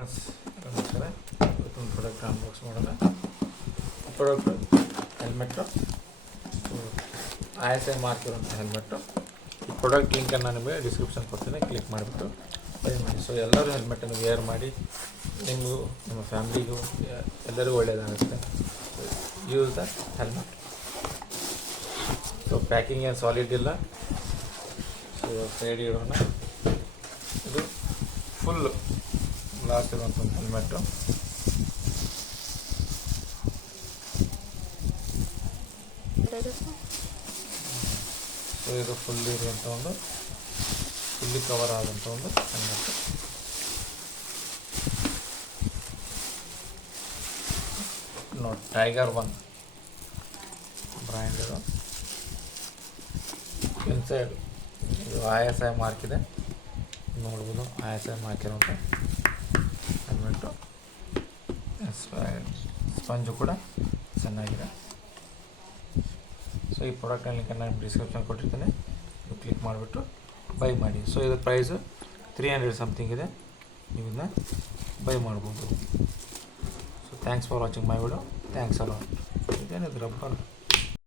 Friends ನಮಸ್ಕಾರ. ಇವತ್ತೊಂದು product unbox ಮಾಡೋಣ. ಪ್ರಾಡಕ್ಟು ಹೆಲ್ಮೆಟ್ಟು, ISI ಮಾರ್ಕ್ ಇರುವಂಥ ಹೆಲ್ಮೆಟ್ಟು. ಈ ಪ್ರಾಡಕ್ಟ್ ಲಿಂಕನ್ನು ನಿಮಗೆ ಡಿಸ್ಕ್ರಿಪ್ಷನ್ ಕೊಡ್ತೀನಿ, ಕ್ಲಿಕ್ ಮಾಡಿಬಿಟ್ಟು ಬೈ ಮಾಡಿ. ಸೊ ಎಲ್ಲರೂ ಹೆಲ್ಮೆಟನ್ನು ವೇರ್ ಮಾಡಿ, ನಿಮಗೂ ನಿಮ್ಮ ಫ್ಯಾಮ್ಲಿಗೂ ಎಲ್ಲರಿಗೂ ಒಳ್ಳೆಯದಾಗುತ್ತೆ. Use the helmet. So packing ಏನು ಸಾಲಿಡ್ ಇಲ್ಲ. ಸೊ ಸೈಡ್ ಇಡೋಣ. ಇದು ಫುಲ್ಲು ಗ್ಲಾಸ್ ಇರುವಂಥ ಹೆಲ್ಮೆಟ್ಟು. ಸೊ ಇದು ಫುಲ್ ಇರುವಂಥ ಫುಲ್ಲಿ ಕವರ್ ಆದಂಥ ಒಂದು ಹೆಲ್ಮೆಟ್ಟು. ನೋಡಿ, ಟೈಗರ್ 1 ಬ್ರ್ಯಾಂಡ್ ಇದು. ಇನ್ಸೈಡ್ ಇದು ISI ಮಾರ್ಕ್ ಇದೆ, ನೋಡ್ಬೋದು. ISI ಮಾರ್ಕ್ ಇರುವಂಥ ಹೆಲ್ಮೆಟ್ಟು. ಸ್ಪಂಜು ಕೂಡ ಚೆನ್ನಾಗಿದೆ. ಸೊ ಈ ಪ್ರಾಡಕ್ಟ್ನ ಲಿಂಕನ್ನು ನಾನು ಡಿಸ್ಕ್ರಿಪ್ಷನ್ ಕೊಟ್ಟಿರ್ತೀನಿ, ನೀವು ಕ್ಲಿಕ್ ಮಾಡಿಬಿಟ್ಟು ಬೈ ಮಾಡಿ. ಸೊ ಇದು ಪ್ರೈಸು 300 ಸಮಥಿಂಗ್ ಇದೆ, ನೀವು ಇದನ್ನ ಬೈ ಮಾಡ್ಬೋದು. So thanks for watching my video. Thanks a lot. ಇದೇನಿದು ರಬ್ಬರ್